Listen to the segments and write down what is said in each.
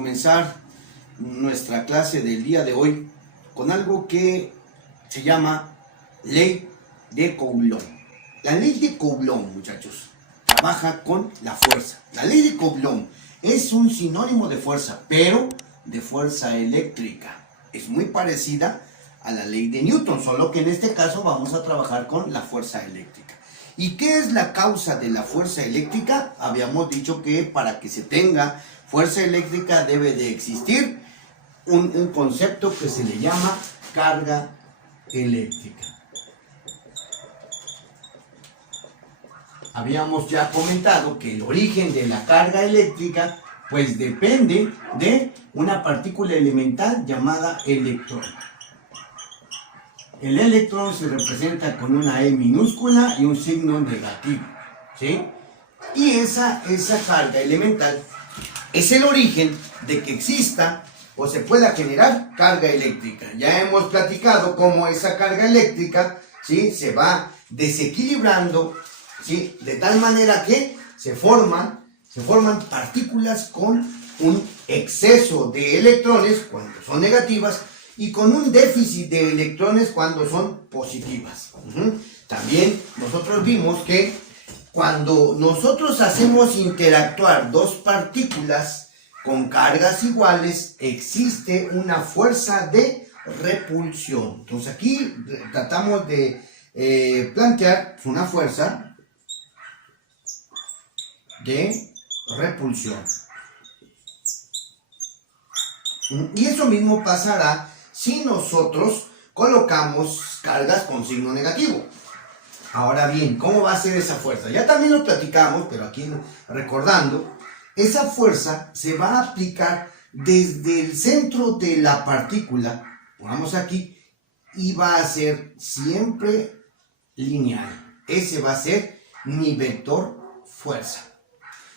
comenzar nuestra clase del día de hoy con algo que se llama Ley de Coulomb. La ley de Coulomb, muchachos, trabaja con la fuerza. La ley de Coulomb es un sinónimo de fuerza, pero de fuerza eléctrica. Es muy parecida a la ley de Newton, solo que en este caso vamos a trabajar con la fuerza eléctrica. ¿Y qué es la causa de la fuerza eléctrica? Habíamos dicho que para que se tenga fuerza eléctrica debe de existir un concepto que se le llama carga eléctrica. Habíamos ya comentado que el origen de la carga eléctrica pues depende de una partícula elemental llamada electrón. El electrón se representa con una E minúscula y un signo negativo, ¿sí? Y esa carga elemental es el origen de que exista o se pueda generar carga eléctrica. Ya hemos platicado cómo esa carga eléctrica, ¿sí?, se va desequilibrando, ¿sí?, de tal manera que se forman partículas con un exceso de electrones cuando son negativas y con un déficit de electrones cuando son positivas. También nosotros vimos que cuando nosotros hacemos interactuar dos partículas con cargas iguales, existe una fuerza de repulsión. Entonces aquí tratamos de plantear una fuerza de repulsión. Y eso mismo pasará si nosotros colocamos cargas con signo negativo. Ahora bien, ¿cómo va a ser esa fuerza? Ya también lo platicamos, pero aquí recordando, esa fuerza se va a aplicar desde el centro de la partícula, pongamos aquí, y va a ser siempre lineal. Ese va a ser mi vector fuerza.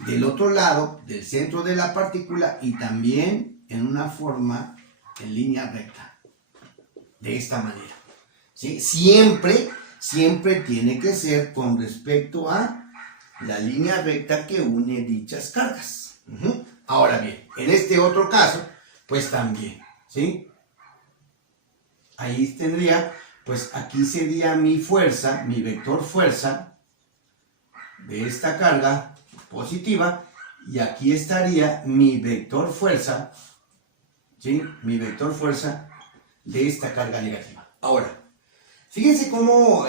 Del otro lado, del centro de la partícula y también en una forma en línea recta. De esta manera, ¿sí? Siempre tiene que ser con respecto a la línea recta que une dichas cargas. Ahora bien, en este otro caso, pues también, ¿sí? Ahí tendría, pues aquí sería mi fuerza, mi vector fuerza de esta carga positiva, y aquí estaría mi vector fuerza, ¿sí?, mi vector fuerza de esta carga negativa. Ahora, fíjense cómo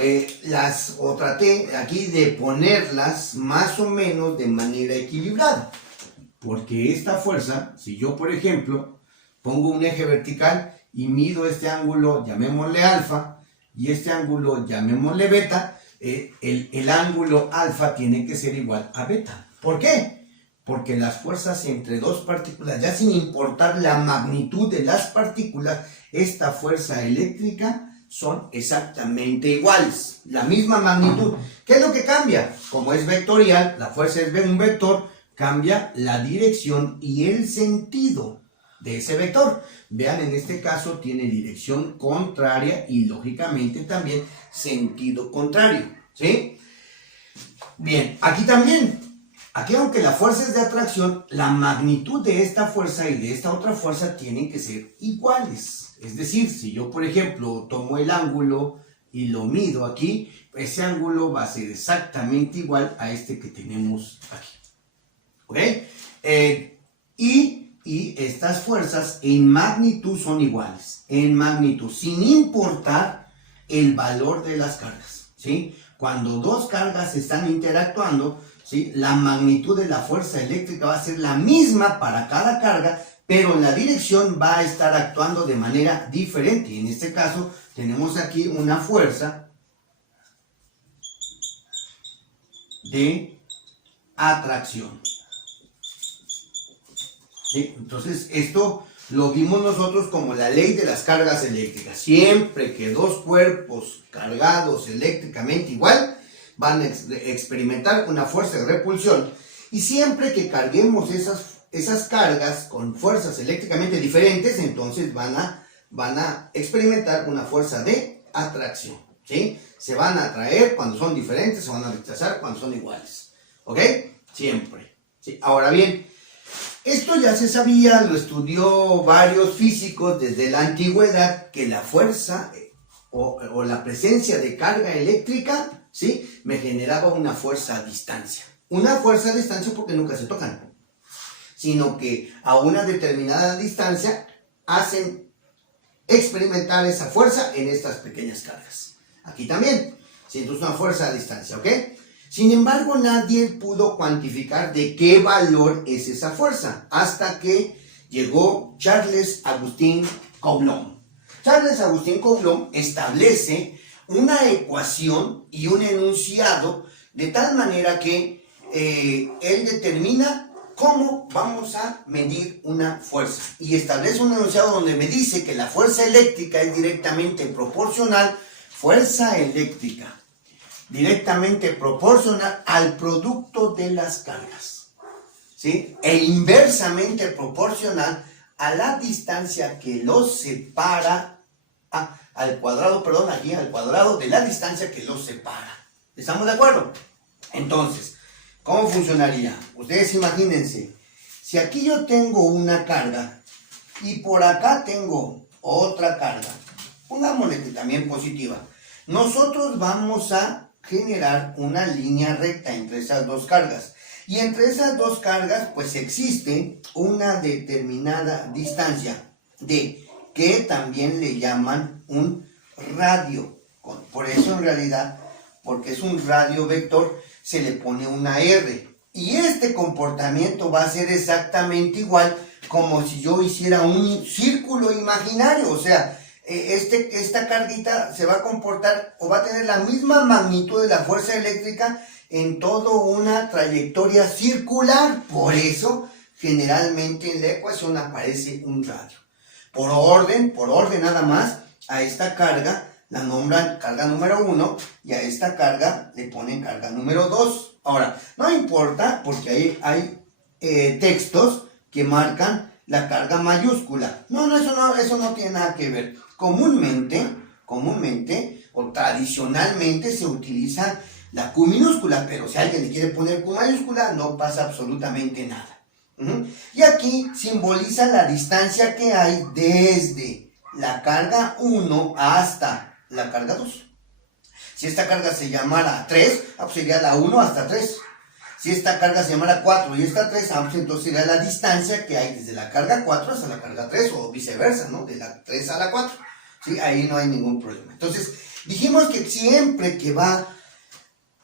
traté aquí de ponerlas más o menos de manera equilibrada. Porque esta fuerza, si yo por ejemplo pongo un eje vertical y mido este ángulo, llamémosle alfa, y este ángulo llamémosle beta, el ángulo alfa tiene que ser igual a beta. ¿Por qué? Porque las fuerzas entre dos partículas, ya sin importar la magnitud de las partículas, esta fuerza eléctrica son exactamente iguales, la misma magnitud. ¿Qué es lo que cambia? Como es vectorial, la fuerza es un vector, cambia la dirección y el sentido de ese vector. Vean, en este caso tiene dirección contraria y lógicamente también sentido contrario, ¿sí? Bien, aquí también. Aquí, aunque la fuerza es de atracción, la magnitud de esta fuerza y de esta otra fuerza tienen que ser iguales. Es decir, si yo, por ejemplo, tomo el ángulo y lo mido aquí, ese ángulo va a ser exactamente igual a este que tenemos aquí. ¿Ok? Y estas fuerzas en magnitud son iguales. En magnitud, sin importar el valor de las cargas, ¿sí? Cuando dos cargas están interactuando, ¿sí?, la magnitud de la fuerza eléctrica va a ser la misma para cada carga, pero la dirección va a estar actuando de manera diferente. Y en este caso tenemos aquí una fuerza de atracción, ¿sí? Entonces esto lo vimos nosotros como la ley de las cargas eléctricas. Siempre que dos cuerpos cargados eléctricamente igual, van a experimentar una fuerza de repulsión, y siempre que carguemos esas cargas con fuerzas eléctricamente diferentes, entonces van a experimentar una fuerza de atracción, ¿sí? Se van a atraer cuando son diferentes, se van a rechazar cuando son iguales, ¿ok? Siempre, ¿sí? Ahora bien, Esto ya se sabía, lo estudió varios físicos desde la antigüedad, que la fuerza o la presencia de carga eléctrica, ¿sí?, me generaba una fuerza a distancia. Una fuerza a distancia porque nunca se tocan, sino que a una determinada distancia hacen experimentar esa fuerza en estas pequeñas cargas. Aquí también, siento una fuerza a distancia, ¿ok? Sin embargo, nadie pudo cuantificar de qué valor es esa fuerza, hasta que llegó Charles Agustín Coulomb. Charles Agustín Coulomb establece una ecuación y un enunciado de tal manera que él determina cómo vamos a medir una fuerza. Y establece un enunciado donde me dice que la fuerza eléctrica es directamente proporcional, fuerza eléctrica, directamente proporcional al producto de las cargas, ¿sí? E inversamente proporcional a la distancia que los separa, al cuadrado de la distancia que los separa. ¿Estamos de acuerdo? Entonces, ¿cómo funcionaría? Ustedes imagínense, si aquí yo tengo una carga y por acá tengo otra carga, pongámosle que también positiva, nosotros vamos a generar una línea recta entre esas dos cargas. Y entre esas dos cargas, pues existe una determinada distancia de que también le llaman un radio. Por eso en realidad, porque es un radio vector, se le pone una R. Y este comportamiento va a ser exactamente igual como si yo hiciera un círculo imaginario. O sea, esta carguita se va a comportar o va a tener la misma magnitud de la fuerza eléctrica en toda una trayectoria circular. Por eso, generalmente en la ecuación aparece un radio. Por orden nada más, a esta carga la nombran carga número 1 y a esta carga le ponen carga número 2. Ahora, no importa porque hay textos que marcan la carga mayúscula. Eso no tiene nada que ver. Comúnmente o tradicionalmente se utiliza la Q minúscula, pero si alguien le quiere poner Q mayúscula, no pasa absolutamente nada. Y aquí simboliza la distancia que hay desde la carga 1 hasta la carga 2. Si esta carga se llamara 3, pues sería la 1 hasta 3. Si esta carga se llamara 4 y esta 3, pues entonces sería la distancia que hay desde la carga 4 hasta la carga 3, o viceversa, ¿no? De la 3 a la 4. ¿Sí? Ahí no hay ningún problema. Entonces, dijimos que siempre que va a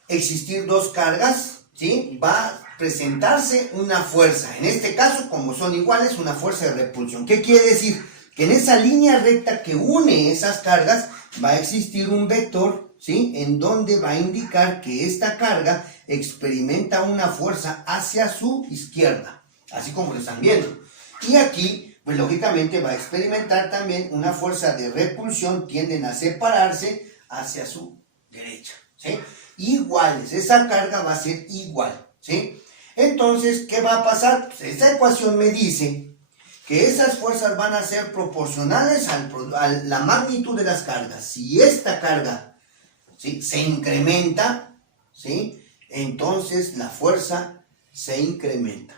existir dos cargas, ¿sí?, va a presentarse una fuerza. En este caso, como son iguales, una fuerza de repulsión. ¿Qué quiere decir? Que en esa línea recta que une esas cargas va a existir un vector, ¿sí?, en donde va a indicar que esta carga experimenta una fuerza hacia su izquierda, así como lo están viendo. Y aquí, pues lógicamente va a experimentar también una fuerza de repulsión, tienden a separarse hacia su derecha, ¿sí? Iguales, esa carga va a ser igual, ¿sí? Entonces, ¿qué va a pasar? Pues esta ecuación me dice que esas fuerzas van a ser proporcionales a la magnitud de las cargas. Si esta carga, ¿sí?, se incrementa, ¿sí?, entonces la fuerza se incrementa.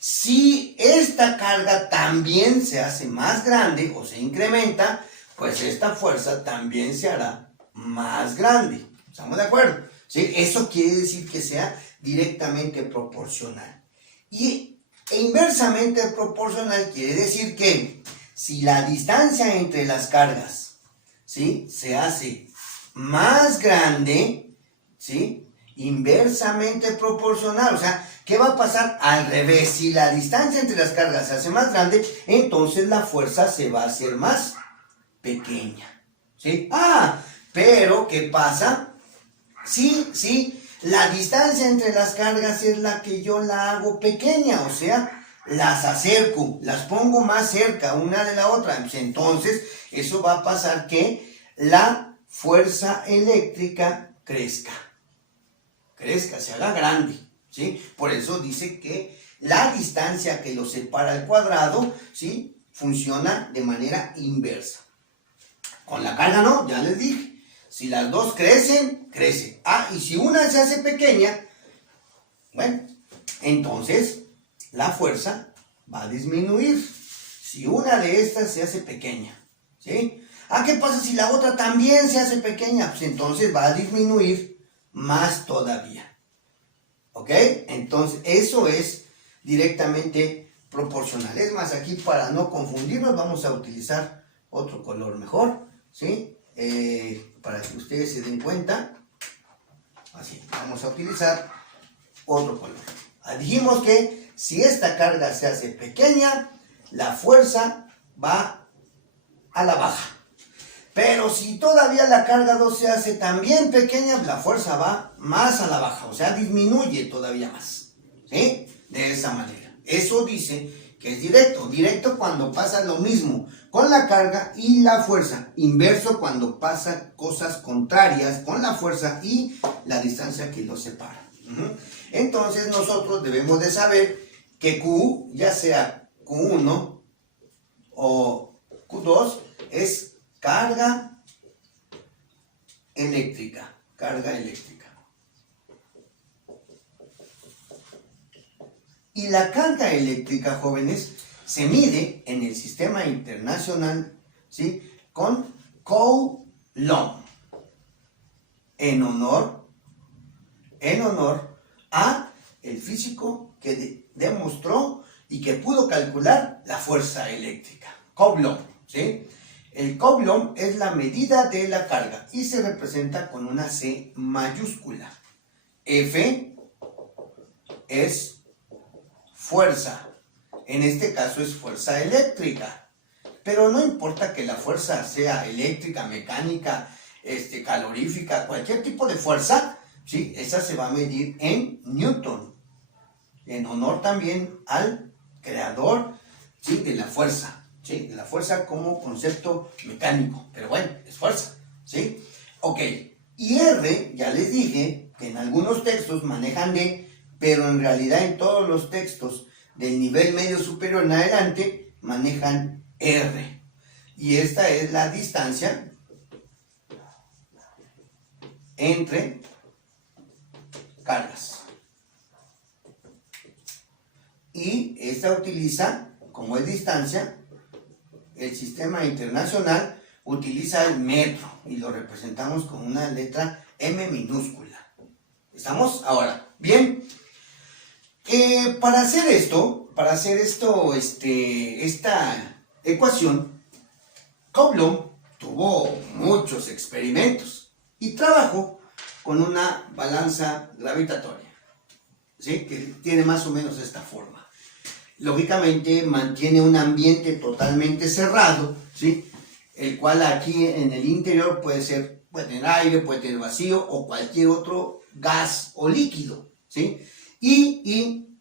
Si esta carga también se hace más grande o se incrementa, pues esta fuerza también se hará más grande. ¿Estamos de acuerdo? ¿Sí? Eso quiere decir que sea directamente proporcional. E inversamente proporcional quiere decir que si la distancia entre las cargas, ¿sí?, se hace más grande, ¿sí?, inversamente proporcional. O sea, ¿qué va a pasar? Al revés, si la distancia entre las cargas se hace más grande, entonces la fuerza se va a hacer más pequeña, ¿sí? Pero ¿qué pasa? Sí, la distancia entre las cargas es la que yo la hago pequeña, o sea, las acerco, las pongo más cerca una de la otra. Entonces, eso va a pasar que la fuerza eléctrica crezca, se haga grande, ¿sí? Por eso dice que la distancia que lo separa al cuadrado, ¿sí?, funciona de manera inversa. Con la carga no, ya les dije. Si las dos crecen, crece. Y si una se hace pequeña, bueno, entonces la fuerza va a disminuir si una de estas se hace pequeña, ¿sí? ¿Qué pasa si la otra también se hace pequeña? Pues entonces va a disminuir más todavía, ¿ok? Entonces eso es directamente proporcional. Es más, aquí para no confundirnos vamos a utilizar otro color mejor, ¿sí? Para que ustedes se den cuenta, así, vamos a utilizar otro color. Dijimos que si esta carga se hace pequeña, la fuerza va a la baja. Pero si todavía la carga 2 se hace también pequeña, la fuerza va más a la baja, o sea, disminuye todavía más, ¿sí? De esa manera. Eso dice que es directo. Directo cuando pasa lo mismo con la carga y la fuerza. Inverso cuando pasa cosas contrarias con la fuerza y la distancia que los separa. Entonces nosotros debemos de saber que Q, ya sea Q1 o Q2, es carga eléctrica. Y la carga eléctrica, jóvenes, se mide en el sistema internacional, ¿sí? Con Coulomb, en honor a el físico que demostró y que pudo calcular la fuerza eléctrica. Coulomb, ¿sí? El Coulomb es la medida de la carga y se representa con una C mayúscula. F es fuerza. En este caso es fuerza eléctrica. Pero no importa que la fuerza sea eléctrica, mecánica, calorífica, cualquier tipo de fuerza, ¿sí? Esa se va a medir en Newton. En honor también al creador, ¿sí? De la fuerza. ¿Sí? De la fuerza como concepto mecánico, pero bueno, es fuerza, ¿sí? Ok, y R, ya les dije que en algunos textos manejan D, pero en realidad en todos los textos del nivel medio superior en adelante manejan R. Y esta es la distancia entre cargas. Y esta utiliza, como es distancia, el sistema internacional utiliza el metro y lo representamos con una letra M minúscula. ¿Estamos? Ahora, bien, para hacer esta ecuación, Coulomb tuvo muchos experimentos y trabajó con una balanza gravitatoria, ¿sí? Que tiene más o menos esta forma. Lógicamente mantiene un ambiente totalmente cerrado, ¿sí? El cual aquí en el interior puede tener aire, puede tener vacío o cualquier otro gas o líquido, ¿sí? Y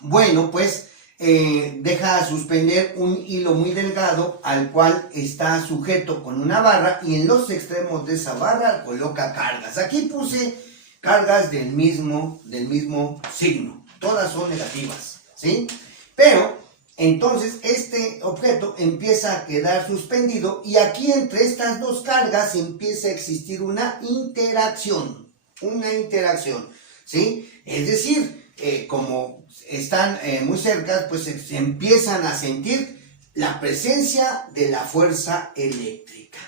bueno, pues deja suspender un hilo muy delgado al cual está sujeto con una barra y en los extremos de esa barra coloca cargas. Aquí puse cargas del mismo signo, todas son negativas, ¿sí? Pero entonces este objeto empieza a quedar suspendido y aquí entre estas dos cargas empieza a existir una interacción, ¿sí? Es decir, como están muy cerca, pues se empiezan a sentir la presencia de la fuerza eléctrica.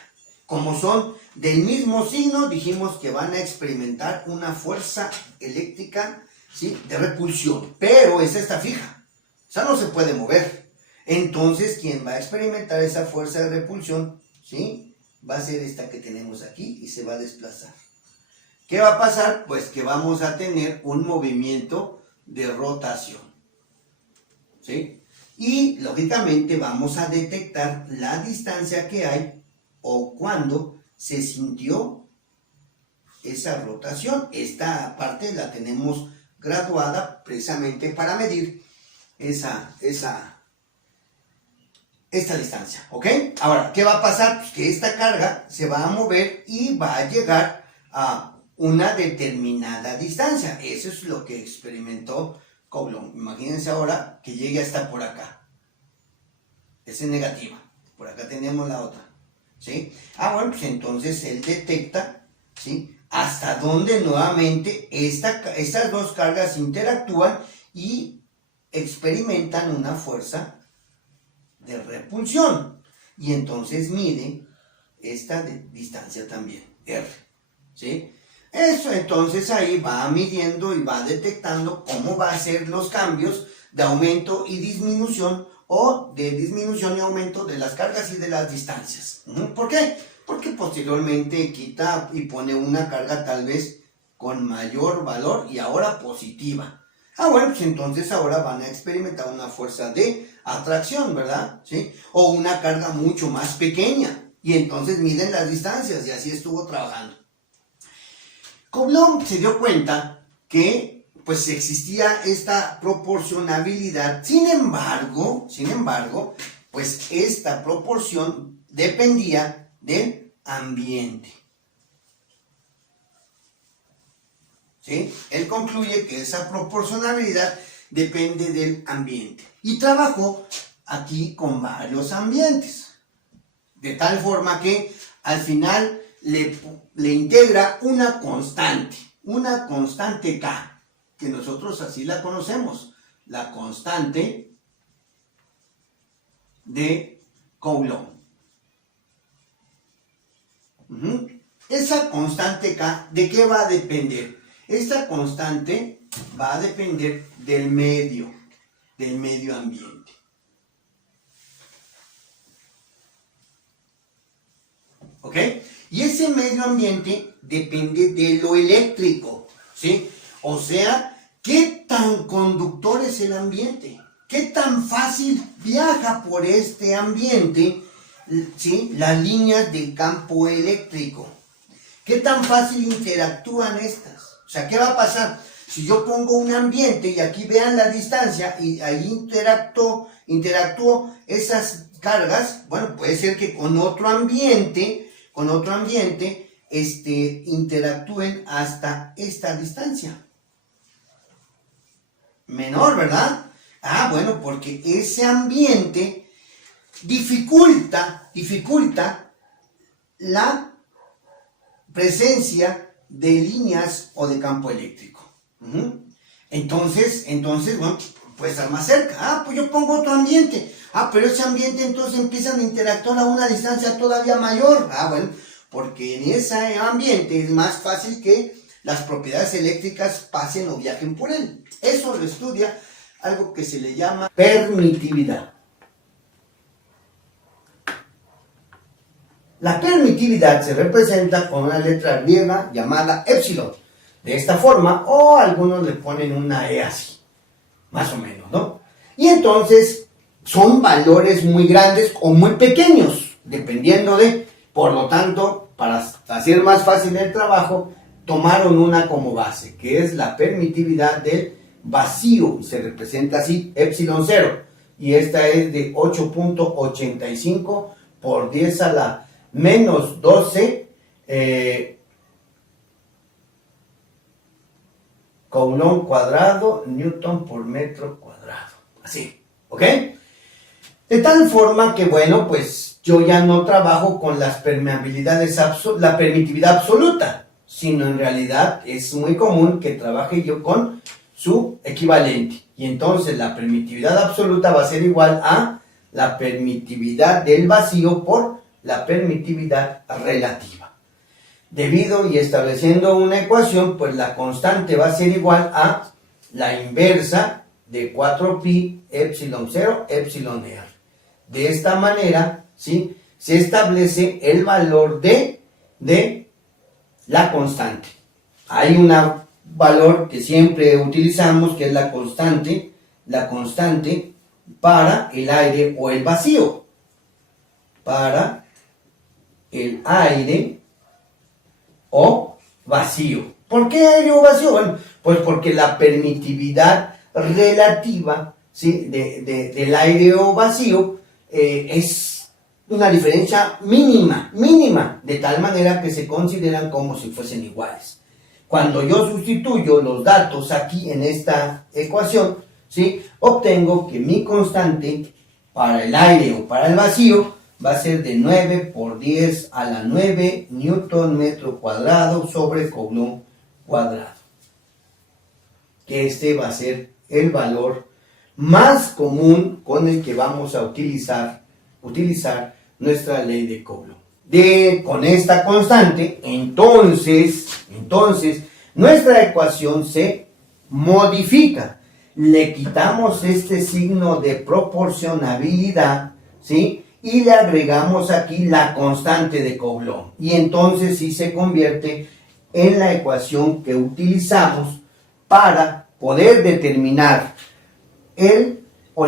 Como son del mismo signo, dijimos que van a experimentar una fuerza eléctrica, ¿sí? De repulsión, pero esa está fija. O sea, no se puede mover. Entonces, quien va a experimentar esa fuerza de repulsión, ¿sí? Va a ser esta que tenemos aquí y se va a desplazar. ¿Qué va a pasar? Pues que vamos a tener un movimiento de rotación, ¿sí? Y, lógicamente, vamos a detectar la distancia que hay o cuando se sintió esa rotación. Esta parte la tenemos graduada precisamente para medir esta distancia, ¿ok? Ahora, ¿qué va a pasar? Pues que esta carga se va a mover y va a llegar a una determinada distancia. Eso es lo que experimentó Coulomb. Imagínense ahora que llegue hasta por acá. Esa es negativa. Por acá tenemos la otra, ¿sí? Bueno, pues entonces él detecta, ¿sí? Hasta dónde nuevamente estas dos cargas interactúan y experimentan una fuerza de repulsión y entonces mide esta distancia también, R, ¿sí? Eso entonces ahí va midiendo y va detectando cómo va a ser los cambios de aumento y disminución o de disminución y aumento de las cargas y de las distancias. ¿Por qué? Porque posteriormente quita y pone una carga tal vez con mayor valor y ahora positiva. Bueno, pues entonces ahora van a experimentar una fuerza de atracción, ¿verdad? ¿Sí? O una carga mucho más pequeña y entonces miden las distancias y así estuvo trabajando. Coulomb se dio cuenta que pues existía esta proporcionabilidad, sin embargo, pues esta proporción dependía del ambiente. ¿Sí? Él concluye que esa proporcionabilidad depende del ambiente y trabajó aquí con varios ambientes, de tal forma que al final le integra una constante K, que nosotros así la conocemos, la constante de Coulomb. Esa constante K, ¿de qué va a depender? Esta constante va a depender del medio ambiente. ¿Ok? Y ese medio ambiente depende de lo eléctrico, ¿sí? O sea, ¿qué tan conductor es el ambiente? ¿Qué tan fácil viaja por este ambiente, ¿sí?, las líneas del campo eléctrico? ¿Qué tan fácil interactúan estas? O sea, ¿qué va a pasar? Si yo pongo un ambiente y aquí vean la distancia y ahí interactúo esas cargas, bueno, puede ser que con otro ambiente interactúen hasta esta distancia. Menor, ¿verdad? Bueno, porque ese ambiente dificulta la presencia de líneas o de campo eléctrico. Entonces, bueno, puede estar más cerca. Pues yo pongo otro ambiente. Pero ese ambiente entonces empiezan a interactuar a una distancia todavía mayor. Bueno, porque en ese ambiente es más fácil que las propiedades eléctricas pasen o viajen por él. Eso lo estudia algo que se le llama permitividad. La permitividad se representa con una letra griega llamada epsilon. De esta forma, o algunos le ponen una E así, más o menos, ¿no? Y entonces son valores muy grandes o muy pequeños, dependiendo de, por lo tanto, para hacer más fácil el trabajo, tomaron una como base, que es la permitividad del vacío, se representa así, epsilon 0, y esta es de 8.85 por 10 a la menos 12 Coulomb cuadrado, Newton por metro cuadrado. Así, ¿ok? De tal forma que, bueno, pues yo ya no trabajo con las permeabilidades, la permitividad absoluta, sino en realidad es muy común que trabaje yo con su equivalente. Y entonces la permitividad absoluta va a ser igual a la permitividad del vacío por la permitividad relativa. Debido y estableciendo una ecuación, pues la constante va a ser igual a la inversa de 4pi epsilon 0 epsilon r. De esta manera, ¿sí?, se establece el valor de la constante. Hay un valor que siempre utilizamos, que es la constante para el aire o el vacío. Para el aire o vacío. ¿Por qué aire o vacío? Bueno, pues porque la permitividad relativa, ¿sí?, del aire o vacío es una diferencia mínima, de tal manera que se consideran como si fuesen iguales. Cuando yo sustituyo los datos aquí en esta ecuación, ¿sí?, obtengo que mi constante para el aire o para el vacío va a ser de 9 por 10 a la 9 Newton metro cuadrado sobre Coulomb cuadrado. Que este va a ser el valor más común con el que vamos a utilizar nuestra ley de Coulomb. Con esta constante, entonces, nuestra ecuación se modifica. Le quitamos este signo de proporcionabilidad, ¿sí? Y le agregamos aquí la constante de Coulomb. Y entonces sí se convierte en la ecuación que utilizamos para poder determinar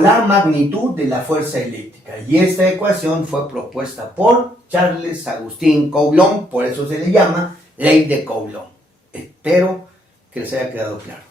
la magnitud de la fuerza eléctrica. Y esta ecuación fue propuesta por Charles Agustín Coulomb, por eso se le llama ley de Coulomb. Espero que les haya quedado claro.